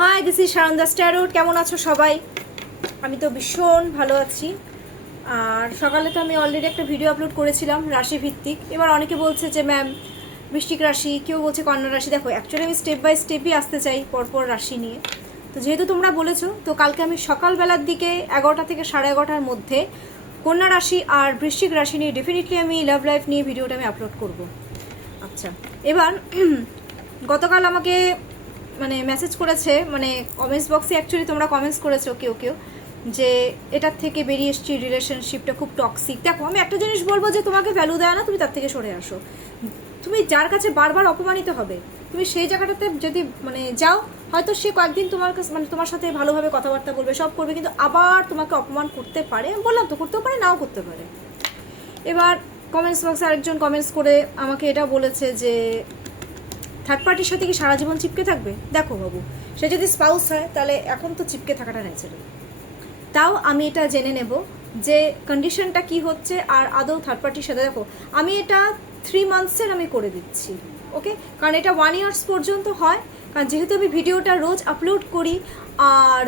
High, this is Saranda tarot. কেমন আছো সবাই? আমি তো ভীষণ ভালো আছি। আর সকালে তো আমি অলরেডি একটা ভিডিও আপলোড করেছিলাম রাশি ভিত্তিক। এবার অনেকে বলছে যে ম্যাম বৃশ্চিক রাশি, কেউ বলছে কন্যা রাশি। দেখো, অ্যাকচুয়ালি আমি স্টেপ বাই স্টেপই আসতে চাই পরপর রাশি নিয়ে। তো যেহেতু তোমরা বলেছো, তো কালকে আমি সকালবেলার দিকে 11টা থেকে 11:30টার মধ্যে কন্যা রাশি আর বৃশ্চিক রাশি নিয়ে ডেফিনেটলি আমি লাভ লাইফ নিয়ে ভিডিওটা আমি আপলোড করব। আচ্ছা, এবার গতকাল আমাকে মেসেজ করেছে, কমেন্টস বক্সে অ্যাকচুয়ালি তোমরা কমেন্টস করেছো কেউ কেউ, যে এটার থেকে বেরিয়ে এসছি, রিলেশনশিপটা খুব টক্সিক। দেখো, আমি একটা জিনিস বলবো, যে তোমাকে ভ্যালু দেয় না, তুমি তার থেকে সরে আসো। তুমি যার কাছে বারবার অপমানিত হবে, তুমি সেই জায়গাটাতে যদি যাও, হয়তো সে কয়েকদিন তোমার কাছে তোমার সাথে ভালোভাবে কথাবার্তা বলবে, সব করবে, কিন্তু আবার তোমাকে অপমান করতে পারে। বললাম তো, করতেও পারে, নাও করতে পারে। এবার কমেন্টস বক্সে আরেকজন কমেন্টস করে আমাকে এটা বলেছে যে থার্ড পার্টির সাথে কি সারা জীবন চিপকে থাকবে? দেখো বাবু, সে যদি স্পাউস হয় তাহলে এখন তো চিপকে থাকাটা ন্যাচারাল। তাও আমি এটা জেনে নেব যে কন্ডিশনটা কি হচ্ছে, আর আদৌ থার্ড পার্টির সাথে। দেখো, আমি এটা 3 মান্থসের আমি করে দিচ্ছি, ওকে? কারণ এটা 1 ইয়ার্স পর্যন্ত হয়, কারণ যেহেতু আমি ভিডিওটা রোজ আপলোড করি, আর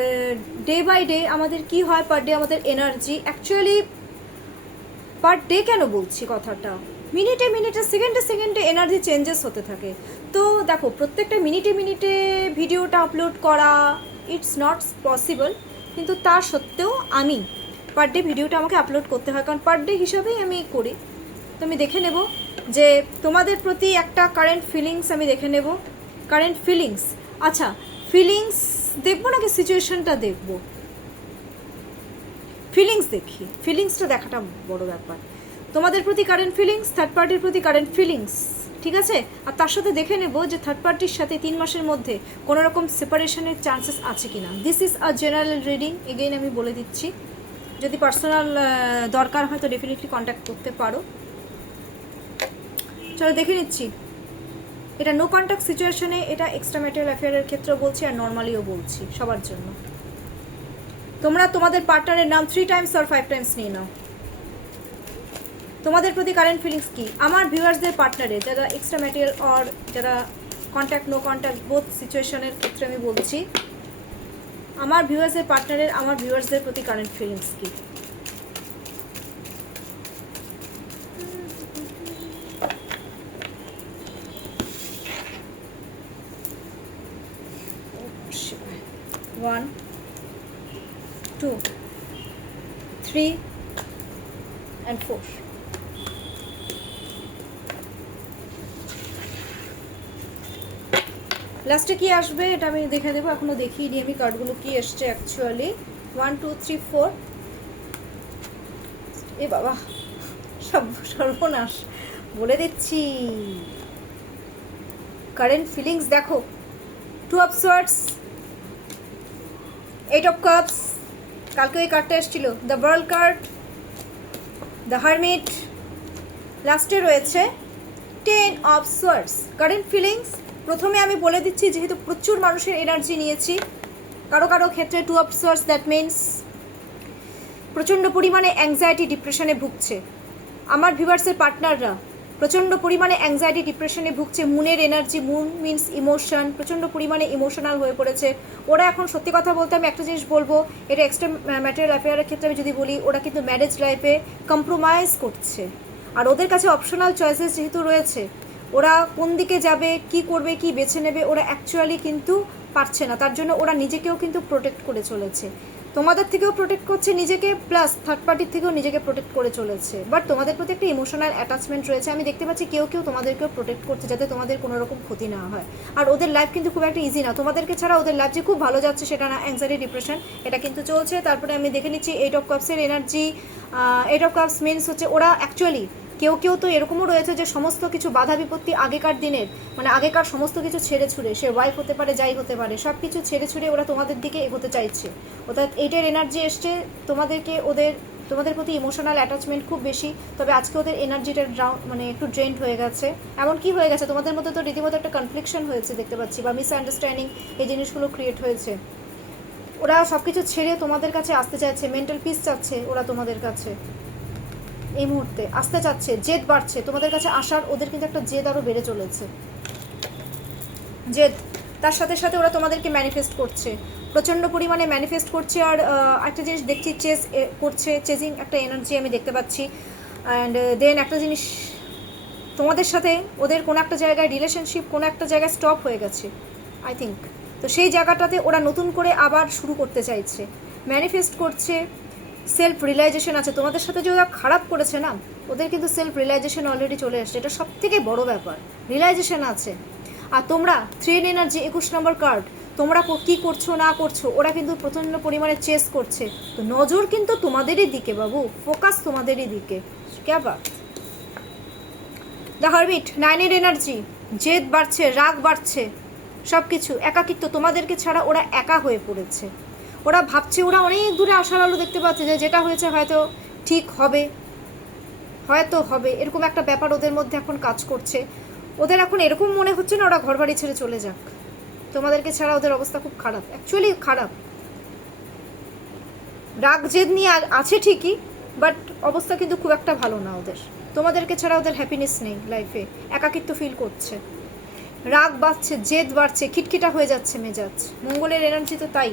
ডে বাই ডে আমাদের কি হয়, পার ডে আমাদের এনার্জি অ্যাকচুয়ালি পার ডে, কেন বলছি কথাটা, মিনিটে মিনিটে, সেকেন্ডে সেকেন্ডে এনার্জি চেঞ্জেস হতে থাকে। তো দেখো, প্রত্যেকটা মিনিটে মিনিটে ভিডিওটা আপলোড করা ইটস নট পসিবল, কিন্তু তা সত্ত্বেও আমি পার ডে ভিডিওটা আমাকে আপলোড করতে হয়, কারণ পার ডে হিসাবেই আমি করি। তো আমি দেখে নেব যে তোমাদের প্রতি একটা কারেন্ট ফিলিংস আমি দেখে নেব। কারেন্ট ফিলিংস, আচ্ছা, ফিলিংস দেখবো নাকি সিচুয়েশনটা দেখবো? ফিলিংস দেখি, ফিলিংসটা দেখাটা বড় ব্যাপার। তোমাদের প্রতি কারেন্ট ফিলিংস, থার্ড পার্টির প্রতি কারেন্ট ফিলিংস, ঠিক আছে? আর তার সাথে দেখে নেব যে থার্ড পার্টির সাথে 3 মাসের মধ্যে কোনো রকম সেপারেশনের চান্সেস আছে কিনা। This is a general reading, again আমি বলে দিচ্ছি। যদি পার্সোনাল দরকার হয় তো ডেফিনেটলি কন্ট্যাক্ট করতে পারো। চলো দেখে নিচ্ছি। এটা নো কন্ট্যাক্ট সিচুয়েশনে, এটা এক্সট্রা ম্যাটেরিয়াল অ্যাফেয়ারের ক্ষেত্রেও বলছি, আর নর্মালিও বলছি, সবার জন্য। তোমরা তোমাদের পার্টনারের নাম 3 টাইমস আর 5 টাইমস নিয়ে নাও। তোমাদের প্রতি কারেন্ট ফিলিংস কি? আমার ভিউয়ার্সদের পার্টনারে যারা এক্সট্রা ম্যাটেরিয়াল আর যারা কন্ট্যাক্ট নো কন্ট্যাক্ট বোথ সিচুয়েশনের ক্ষেত্রে আমি বলছি, আমার ভিউয়ার্সদের পার্টনারের আমার ভিউয়ার্সদের প্রতি কারেন্ট ফিলিংস কি? One, 2, 3 and 4. লাস্টে কি আসবে এটা আমি দেখে দেবো, এখনো দেখিয়ে নিই আমি কার্ডগুলো কি এসছে অ্যাকচুয়ালি। 1, 2, 3, 4। এ বাবা, সব সর্বনাশ বলে দিচ্ছি। কারেন্ট ফিলিংস দেখো, 2 অফ সোয়ার্ডস, 8 অফ কাপস, কালকে ওই কার্ডটা এসেছিল, the world card, the hermit, লাস্টে রয়েছে 10 অফ সোয়ার্ডস। কারেন্ট ফিলিংস প্রথমে আমি বলে দিচ্ছি, যেহেতু প্রচুর মানুষের এনার্জি নিয়েছি, কারো কারো ক্ষেত্রে 2 অফ সোয়ার্ডস, দ্যাট মিনস প্রচণ্ড পরিমাণে অ্যাংজাইটি ডিপ্রেশনে ভুগছে। আমার ভিউয়ার্সের পার্টনাররা প্রচণ্ড পরিমাণে অ্যাংজাইটি ডিপ্রেশনে ভুগছে। মুনের এনার্জি, মুন মিনস ইমোশন, প্রচণ্ড পরিমাণে ইমোশনাল হয়ে পড়েছে ওরা। এখন সত্যি কথা বলতে আমি একটা জিনিস বলবো, এটা এক্সট্রা ম্যাটেরিয়াল অ্যাফেয়ারের ক্ষেত্রে আমি যদি বলি, ওরা কিন্তু ম্যারেজ লাইফে কম্প্রোমাইজ করছে। আর ওদের কাছে অপশনাল চয়েসেস যেহেতু রয়েছে, ওরা কোন দিকে যাবে, কি করবে, কি বেছে নেবে, ওরা অ্যাকচুয়ালি কিন্তু পারছে না। তার জন্য ওরা নিজেকেও কিন্তু প্রোটেক্ট করে চলেছে, তোমাদের থেকেও প্রোটেক্ট করছে নিজেকে, প্লাস থার্ড পার্টির থেকেও নিজেকে প্রোটেক্ট করে চলেছে। বাট তোমাদের প্রতি একটা ইমোশনাল অ্যাটাচমেন্ট রয়েছে। আমি দেখতে পাচ্ছি কেউ কেউ তোমাদেরকেও প্রোটেক্ট করছে, যাতে তোমাদের কোনো রকম ক্ষতি না হয়। আর ওদের লাইফ কিন্তু খুব একটা ইজি না, তোমাদেরকে ছাড়া ওদের লাইফ যে খুব ভালো যাচ্ছে সেটা না, অ্যাংজাইটি ডিপ্রেশন এটা কিন্তু চলছে। তারপরে আমি দেখে নিচ্ছি 8 অফ কাপসের এনার্জি। 8 অফ কাপস মিনস হচ্ছে ওরা অ্যাকচুয়ালি কেউ কেউ তো এরকমও রয়েছে যে সমস্ত কিছু বাধা বিপত্তি আগেকার দিনের, আগেকার সমস্ত কিছু ছেড়ে ছুড়ে, সে ওয়াইফ হতে পারে, যাই হতে পারে, সব কিছু ছেড়ে ছুড়ে ওরা তোমাদের দিকে এগোতে চাইছে। অর্থাৎ এইটার এনার্জি এসছে তোমাদেরকে, তোমাদের প্রতি ইমোশনাল অ্যাটাচমেন্ট খুব বেশি। তবে আজকে ওদের এনার্জিটা একটু ড্রেন্ড হয়ে গেছে। এমন কি হয়ে গেছে, তোমাদের মধ্যে তো রীতিমতো একটা কনফ্লিকশন হয়েছে দেখতে পাচ্ছি, বা মিসআন্ডারস্ট্যান্ডিং, এই জিনিসগুলো ক্রিয়েট হয়েছে। ওরা সব কিছু ছেড়ে তোমাদের কাছে আসতে চাইছে, মেন্টাল পিস চাচ্ছে ওরা তোমাদের কাছে, এই মুহূর্তে আসতে চাচ্ছে, জেদ বাড়ছে তোমাদের কাছে আসার, ওদের কিন্তু একটা জেদ আরও বেড়ে চলেছে, জেদ। তার সাথে সাথে ওরা তোমাদেরকে ম্যানিফেস্ট করছে, প্রচণ্ড পরিমাণে ম্যানিফেস্ট করছে। আর একটা জিনিস দেখছি, চেস করছে, চেজিং একটা এনার্জি আমি দেখতে পাচ্ছি। অ্যান্ড দেন একটা জিনিস, তোমাদের সাথে ওদের কোনো একটা জায়গায় রিলেশনশিপ কোনো একটা জায়গায় স্টপ হয়ে গেছে আই থিঙ্ক। তো সেই জায়গাটাতে ওরা নতুন করে আবার শুরু করতে চাইছে, ম্যানিফেস্ট করছে। সেলফ রিয়েলাইজেশন আছে তোমাদের সাথে, যে ওরা খারাপ করেছে না, ওদের কিন্তু সেলফ রিয়েলাইজেশন অলরেডি চলে আসছে। এটা সব থেকে বড় ব্যাপার, রিয়েলাইজেশন আছে। আর তোমরা থ্রেড এনার্জি 21 নম্বর কার্ড, তোমরা কী করছো না করছো, ওরা কিন্তু প্রচণ্ড পরিমাণে চেস করছে। তো নজর কিন্তু তোমাদেরই দিকে বাবু, ফোকাস তোমাদেরই দিকে। ক্যা বাত। দ্য হারমিট 9 এনার্জি, জেদ বাড়ছে, রাগ বাড়ছে, সব কিছু। একাকিত্ব, তোমাদেরকে ছাড়া ওরা একা হয়ে পড়েছে। ওরা ভাবছে, ওরা অনেক দূরে আসার আলো দেখতে পাচ্ছে, যে যেটা হয়েছে হয়তো ঠিক হবে, হয়তো হবে, এরকম একটা ব্যাপার ওদের মধ্যে এখন কাজ করছে। ওদের এখন এরকম মনে হচ্ছে না ওরা ঘরবাড়ি ছেড়ে চলে যাক, তোমাদেরকে ছাড়া ওদের অবস্থা খুব খারাপ, অ্যাকচুয়ালি খারাপ। রাগ জেদ নিয়ে আছে ঠিকই, বাট অবস্থা কিন্তু খুব একটা ভালো না ওদের। তোমাদেরকে ছাড়া ওদের হ্যাপিনেস নেই লাইফে, একাকিত্ব ফিল করছে, রাগ বাড়ছে, জেদ বাড়ছে, খিটখিটা হয়ে যাচ্ছে মেজাজ। মঙ্গলের এনার্জি তো তাই।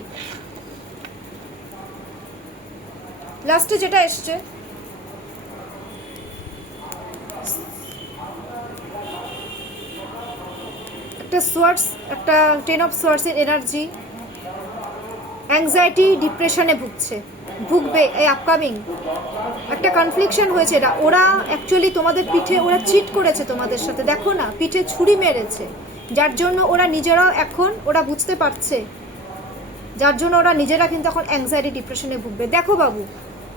লাস্টে যেটা এসছে, একটা সোয়ার্ডস, একটা 10 অফ সোয়ার্ডসের এনার্জি। অ্যাংজাইটি, ডিপ্রেশনে ভুগবে এই আপকামিং। একটা কনফ্লিকশন হয়েছে, এটা ওরা অ্যাকচুয়ালি তোমাদের পিঠে ওরা চিট করেছে তোমাদের সাথে, দেখো না, পিঠে ছুরি মেরেছে, যার জন্য ওরা নিজেরাও এখন ওরা বুঝতে পারছে, যার জন্য ওরা নিজেরা কিন্তু এখন অ্যাংজাইটি ডিপ্রেশনে ভুগবে। দেখো বাবু,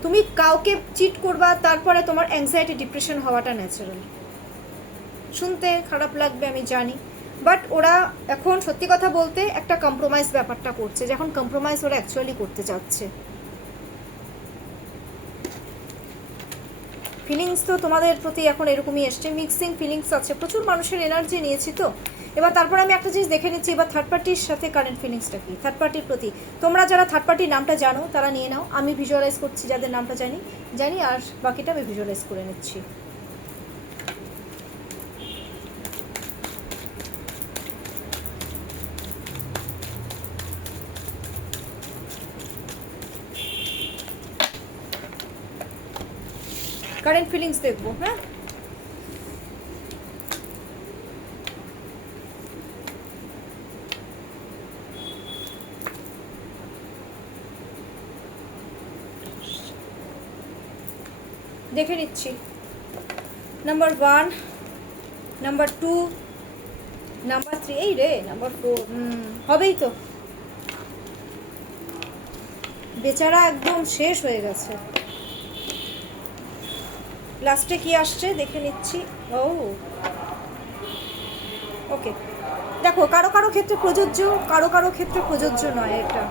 তুমি কাউকে চিট করবা, তারপরে তোমার অ্যাংজাইটি ডিপ্রেশন হওয়াটা ন্যাচারাল। শুনতে খারাপ লাগবে আমি জানি, বাট ওরা এখন সত্যি কথা বলতে একটা কম্প্রোমাইজ ব্যাপারটা করছে, যখন কম্প্রোমাইজ ওরা অ্যাকচুয়ালি করতে চাচ্ছে। ফিলিংস তো তোমাদের প্রতি এখন এরকমই এসছে, মিক্সিং ফিলিংস আছে, প্রচুর মানুষের এনার্জি নিয়েছি তো। এবার তারপর আমি একটা জিনিস দেখে নিচ্ছি, এবার থার্ড পার্টির সাথে কারেন্ট ফিলিংসটা কি, থার্ড পার্টির প্রতি। তোমরা যারা থার্ড পার্টির নামটা জানো তারা নিয়ে নাও, আমি ভিজুয়ালাইজ করছি যাদের নামটা জানি আর বাকিটা আমি ভিজুয়ালাইজ করে নিচ্ছি। কারেন্ট ফিলিংস দেখবো, হ্যাঁ। দেখে নিচ্ছি। নাম্বার 1, নাম্বার 2, নাম্বার 3, এই রে নাম্বার 4, হবেই তো। বেচারা একদম শেষ হয়ে গেছে। লাস্টে কি আসছে দেখে নিচ্ছি। ও ওকে, দেখো কারো কারো ক্ষেত্রে প্রযোজ্য, কারো কারো ক্ষেত্রে প্রযোজ্য নয় এটা।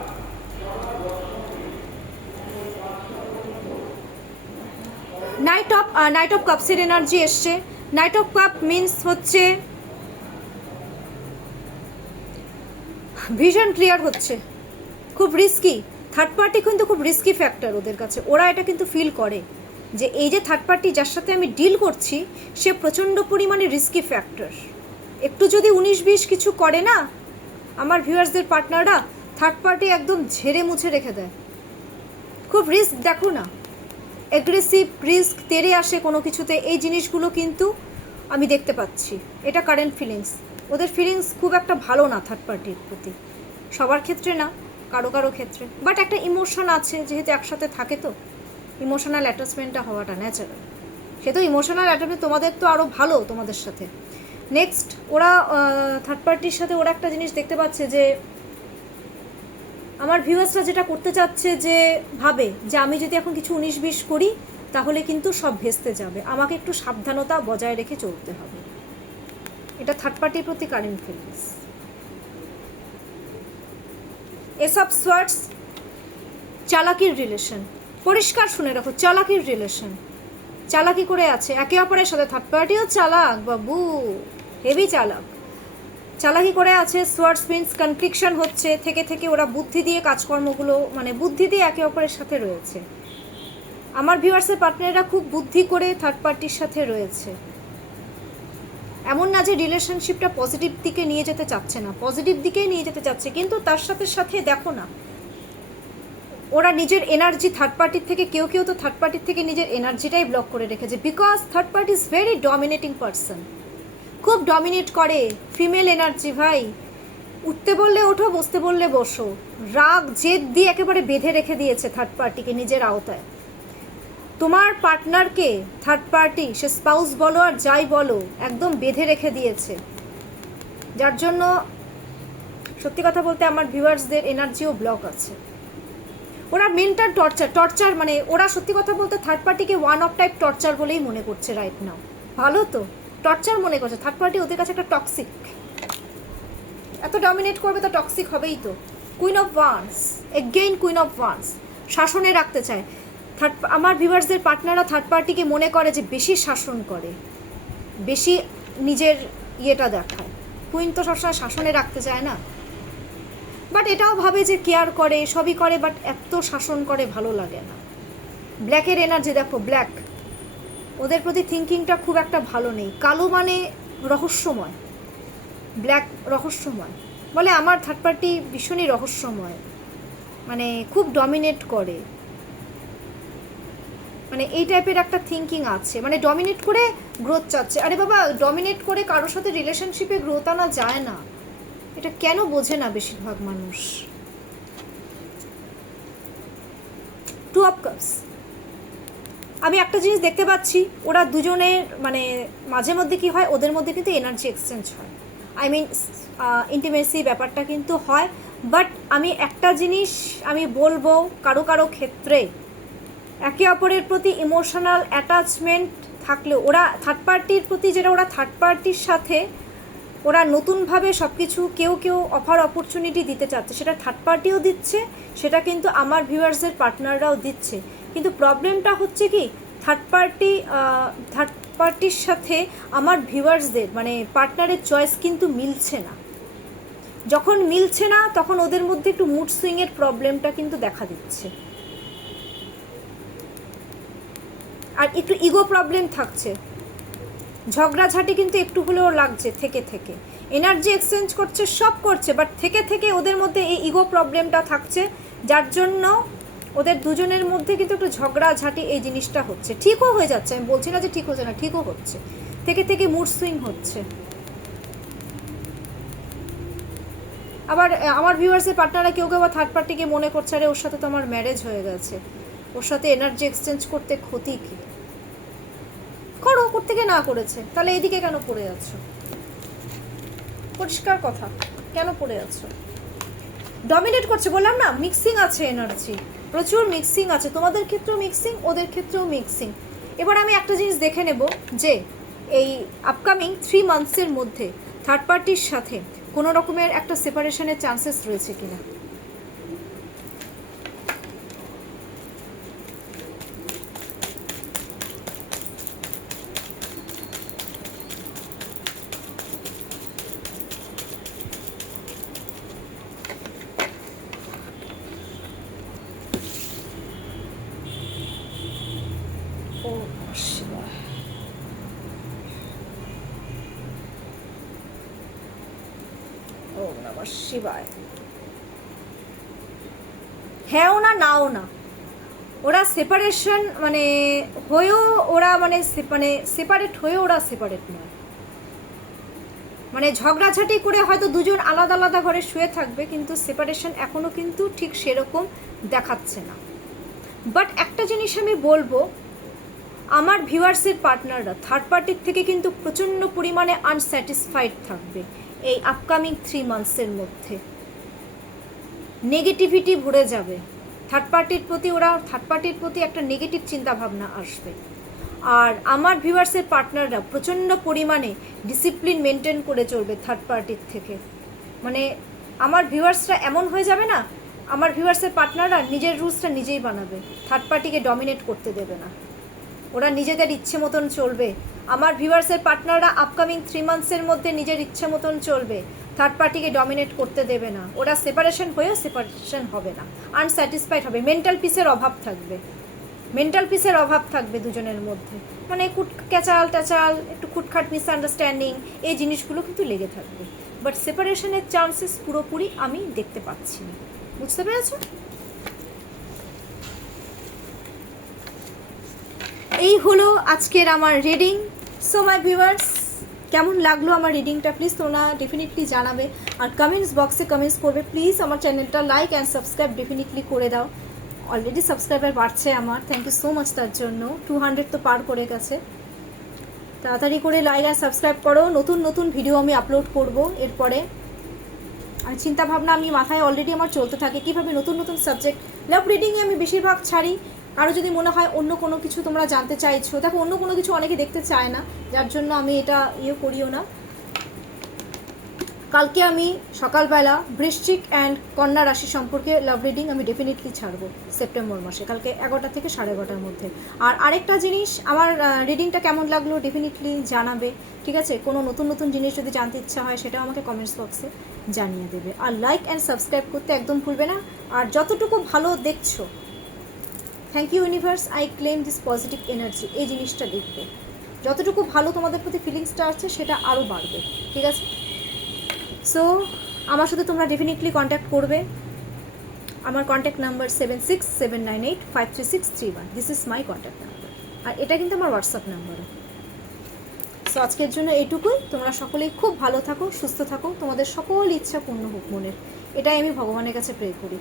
নাইট অফ কাপসের এনার্জি এসছে। নাইট অফ কাপ মিনস হচ্ছে ভিশন ক্লিয়ার হচ্ছে, খুব রিস্কি। থার্ড পার্টি কিন্তু খুব রিস্কি ফ্যাক্টর ওদের কাছে, ওরা এটা কিন্তু ফিল করে যে এই যে থার্ড পার্টি যার সাথে আমি ডিল করছি সে প্রচণ্ড পরিমাণে রিস্কি ফ্যাক্টর। একটু যদি 19-20 কিছু করে না আমার ভিউয়ার্সদের পার্টনাররা, থার্ড পার্টি একদম ঝেড়ে মুছে রেখে দেয়। খুব রিস্ক, দেখো না, অ্যাগ্রেসিভ, রিস্ক তেড়ে আসে কোনো কিছুতে, এই জিনিসগুলো কিন্তু আমি দেখতে পাচ্ছি। এটা কারেন্ট ফিলিংস, ওদের ফিলিংস খুব একটা ভালো না থার্ড পার্টির প্রতি, সবার ক্ষেত্রে না, কারো কারো ক্ষেত্রে। বাট একটা ইমোশন আছে, যেহেতু একসাথে থাকে তো ইমোশনাল অ্যাটাচমেন্টটা হওয়াটা ন্যাচারাল। সে তো ইমোশনাল অ্যাটাচমেন্ট তোমাদের তো আরও ভালো তোমাদের সাথে। নেক্সট, ওরা থার্ড পার্টির সাথে ওরা একটা জিনিস দেখতে পাচ্ছে যে আমার ভিউয়ার্সরা যেটা করতে চাচ্ছে, যে ভাবে যে আমি যদি এখন কিছু 19-20 করি তাহলে কিন্তু সব ভেস্তে যাবে, আমাকে একটু সাবধানতা বজায় রেখে চলতে হবে। এটা থার্ড পার্টির প্রতি current feelings. Ace of swords, চালাকির রিলেশন, পরিষ্কার শুনে রাখো, চালাকির রিলেশন, চালাকি করে আছে একে অপরের সাথে। থার্ড পার্টিও চালাক বাবু, হেভি চালাক, চালাকি করে আছে। সোয়ার্ডস মিন্স কনফ্লিকশন হচ্ছে, থেকে ওরা বুদ্ধি দিয়ে কাজকর্মগুলো, মানে বুদ্ধি দিয়ে একে অপরের সাথে রয়েছে। আমার ভিউয়ার্সের পার্টনাররা খুব বুদ্ধি করে থার্ড পার্টির সাথে রয়েছে, এমন না যে রিলেশনশিপটা পজিটিভ দিকে নিয়ে যেতে চাচ্ছে না, পজিটিভ দিকেই নিয়ে যেতে চাচ্ছে, কিন্তু তার সাথে সাথে দেখো না ওরা নিজের এনার্জি থার্ড পার্টির থেকে, কেউ কেউ তো থার্ড পার্টির থেকে নিজের এনার্জিটাই ব্লক করে রেখেছে, because third party is very dominating person, খুব ডমিনেট করে। ফিমেল এনার্জি ভাই, উঠতে বললে ওঠো, বসতে বললে বসো, রাগ জেদ দিয়ে একেবারে বেঁধে রেখে দিয়েছে থার্ড পার্টিকে নিজের আওতায়। তোমার পার্টনারকে থার্ড পার্টি, সে স্পাউস বলো আর যাই বলো, একদম বেঁধে রেখে দিয়েছে, যার জন্য সত্যি কথা বলতে আমার ভিউয়ার্সদের এনার্জিও ব্লক আছে। ওরা মেন্টাল টর্চার মানে ওরা সত্যি কথা বলতে থার্ড পার্টিকে ওয়ান অফ টাইপ টর্চার বলেই মনে করছে রাইট নাও। ভালো তো, টর্চার মনে করছে থার্ড পার্টি, ওদের কাছে একটা টক্সিক, এত ডমিনেট করবে তো টক্সিক হবেই তো। Queen of wands, again queen of wands, শাসনে রাখতে চায়। আমার ভিউয়ার্সদের পার্টনাররা থার্ড পার্টিকে মনে করে যে বেশি শাসন করে, বেশি নিজের ইয়েটা দেখায়। কুইন তো সবসময় শাসনে রাখতে চায় না, বাট এটাও ভাবে যে কেয়ার করে, সবই করে, বাট এত শাসন করে ভালো লাগে না। ব্ল্যাকের এনার্জি দেখো, ব্ল্যাক, ওদের প্রতি থিঙ্কিংটা খুব একটা ভালো নেই। কালো মানে রহস্যময়, ব্ল্যাক রহস্যময় বলে। আমার থার্ড পার্টি ভীষণই রহস্যময়, মানে খুব ডমিনেট করে, মানে এই টাইপের একটা থিঙ্কিং আছে, মানে ডমিনেট করে গ্রোথ চাচ্ছে। আরে বাবা, ডমিনেট করে কারোর সাথে রিলেশনশিপে গ্রোথ আনা যায় না, এটা কেন বোঝে না বেশিরভাগ মানুষ। টু অফ কাপস, আমি একটা জিনিস দেখতে পাচ্ছি, ওরা দুজনের মানে মাঝে মধ্যে কি হয়, ওদের মধ্যে কিন্তু এনার্জি এক্সচেঞ্জ হয়, আই মিন ইন্টিমেসি ব্যাপারটা কিন্তু হয়। বাট আমি একটা জিনিস আমি বলবো, কারো কারো ক্ষেত্রে একে অপরের প্রতি ইমোশনাল অ্যাটাচমেন্ট থাকলেও ওরা থার্ড পার্টির প্রতি, যেটা ওরা থার্ড পার্টির সাথে ওরা নতুনভাবে সব কিছু কেউ কেউ অফার অপরচুনিটি দিতে চাচ্ছে, সেটা থার্ড পার্টিও দিচ্ছে, সেটা কিন্তু আমার ভিউয়ার্সের পার্টনাররাও দিচ্ছে। কিন্তু প্রবলেমটা হচ্ছে কি, থার্ড পার্টির সাথে আমার ভিউয়ার্সদের মানে পার্টনারের চয়েস কিন্তু মিলছে না। যখন মিলছে না তখন ওদের মধ্যে একটু মুড সুইংয়ের প্রবলেমটা কিন্তু দেখা দিচ্ছে, আর একটু ইগো প্রবলেম থাকছে, ঝগড়াঝাটি কিন্তু একটু হলেও লাগছে থেকে থেকে। এনার্জি এক্সচেঞ্জ করছে, সব করছে, বাট থেকে থেকে ওদের মধ্যে এই ইগো প্রবলেমটা থাকছে, যার জন্য ওদের দুজনের মধ্যে কিন্তু একটু ঝগড়াঝাটি এই জিনিসটা হচ্ছে। ঠিকও হয়ে যাচ্ছে, আমি বলছি না যে ঠিক হচ্ছে না, ঠিকও হচ্ছে, থেকে থেকে মুড সুইং হচ্ছে। আবার আমার ভিউয়ার্সের পার্টনাররা কেউ কেউ থার্ড পার্টিকে মনে করছে আরে ওর সাথে তো আমার ম্যারেজ হয়ে গেছে, ওর সাথে এনার্জি এক্সচেঞ্জ করতে ক্ষতি কি, করো, করতে গিয়ে না করেছে, তাহলে এদিকে কেন পড়ে আছো? পরিষ্কার কথা, কেন পড়ে আছো? ডমিনেট করছে, বললাম না, মিক্সিং আছে এনার্জি, প্রচুর মিক্সিং আছে, তোমাদের ক্ষেত্রেও মিক্সিং, ওদের ক্ষেত্রেও মিক্সিং। এবার আমি একটা জিনিস দেখে নেব যে এই আপকামিং 3 মান্থসের মধ্যে থার্ড পার্টির সাথে কোনো রকমের একটা সেপারেশনের চান্সেস রয়েছে কিনা। শিবায়, হ্যাঁও না নাও না, ওরা সেপারেশন মানে হয়েও ওরা মানে সেপারেট হয়েও ওরা সেপারেট নয়, মানে ঝগড়াঝাটি করে হয়তো দুজন আলাদা আলাদা ঘরে শুয়ে থাকবে, কিন্তু সেপারেশন এখনো কিন্তু ঠিক সেরকম দেখাচ্ছে না। বাট একটা জিনিস আমি বলবো, আমার ভিউয়ার্সের পার্টনাররা থার্ড পার্টির থেকে কিন্তু প্রচণ্ড পরিমাণে আনস্যাটিসফাইড থাকবে এই আপকামিং 3 মান্থসের মধ্যে। নেগেটিভিটি ভরে যাবে থার্ড পার্টির প্রতি, ওরা থার্ড পার্টির প্রতি একটা নেগেটিভ চিন্তাভাবনা আসবে। আর আমার ভিউয়ার্সের পার্টনাররা প্রচণ্ড পরিমাণে ডিসিপ্লিন মেনটেন করে চলবে থার্ড পার্টির থেকে। মানে আমার ভিউয়ার্সরা এমন হয়ে যাবে না, আমার ভিউয়ার্সের পার্টনাররা নিজের রুলসটা নিজেই বানাবে, থার্ড পার্টিকে ডমিনেট করতে দেবে না, ওরা নিজেদের ইচ্ছে মতন চলবে। আমার ভিউয়ার্সের পার্টনাররা আপকামিং 3 মান্থসের মধ্যে নিজের ইচ্ছে মতন চলবে, থার্ড পার্টিকে ডমিনেট করতে দেবে না। ওরা সেপারেশন হয়েও সেপারেশন হবে না, আনস্যাটিসফাইড হবে, মেন্টাল পিসের অভাব থাকবে। মেন্টাল পিসের অভাব থাকবে দুজনের মধ্যে, মানে ক্যাচাল ট্যাচাল, একটু খুটখাট মিসআন্ডারস্ট্যান্ডিং, এই জিনিসগুলো কিন্তু লেগে থাকবে। বাট সেপারেশনের চান্সেস পুরোপুরি আমি দেখতে পাচ্ছি না। বুঝতে পেরেছো? এই হলো আজকের আমার রিডিং। সো মাই ভিউয়ার্স, কেমন লাগলো আমার রিডিংটা প্লিজ তোমরা ডেফিনেটলি জানাবে, আর কমেন্টস বক্সে কমেন্টস করবে। প্লিজ আমার চ্যানেলটা লাইক অ্যান্ড সাবস্ক্রাইব ডেফিনেটলি করে দাও। অলরেডি সাবস্ক্রাইবার বাড়ছে আমার, থ্যাংক ইউ সো মাচ তার জন্য। 200 তো পার করে গেছে। তাড়াতাড়ি করে লাইক অ্যান্ড সাবস্ক্রাইব করো, নতুন নতুন ভিডিও আমি আপলোড করব এরপরে। আর চিন্তাভাবনা আমি মাথায় অলরেডি আমার চলতে থাকে কীভাবে নতুন নতুন সাবজেক্ট লাভ রিডিংয়ে আমি বেশিরভাগ ছাড়ি। আরও যদি মনে হয় অন্য কোনো কিছু তোমরা জানতে চাইছো, দেখো অন্য কোনো কিছু অনেকে দেখতে চায় না, যার জন্য আমি এটা করিও না। কালকে আমি সকালবেলা বৃশ্চিক অ্যান্ড কন্যা রাশি সম্পর্কে লাভ রিডিং আমি ডেফিনেটলি ছাড়বো সেপ্টেম্বর মাসে, কালকে 11টা থেকে 11:30-র মধ্যে। আর আরেকটা জিনিস, আমার রিডিংটা কেমন লাগলো ডেফিনেটলি জানাবে, ঠিক আছে? কোনো নতুন নতুন জিনিস যদি জানতে ইচ্ছা হয় সেটাও আমাকে কমেন্টস বক্সে জানিয়ে দেবে। আর লাইক অ্যান্ড সাবস্ক্রাইব করতে একদম ভুলবে না। আর যতটুকু ভালো দেখছো, thank you universe, I claim this positive energy, এই জিনিসটা দেখবে। যতটুকু ভালো তোমাদের প্রতি ফিলিংসটা আসছে সেটা আরও বাড়বে, ঠিক আছে? সো আমার সাথে তোমরা ডেফিনেটলি কন্ট্যাক্ট করবে। আমার contact number 7679853631, this is my contact number. আর এটা কিন্তু আমার হোয়াটসঅ্যাপ নাম্বারও। সো আজকের জন্য এইটুকুই। তোমরা সকলেই খুব ভালো থাকো, সুস্থ থাকো, তোমাদের সকল ইচ্ছা পূর্ণ হোক মনের, এটাই আমি ভগবানের কাছে প্রে করি।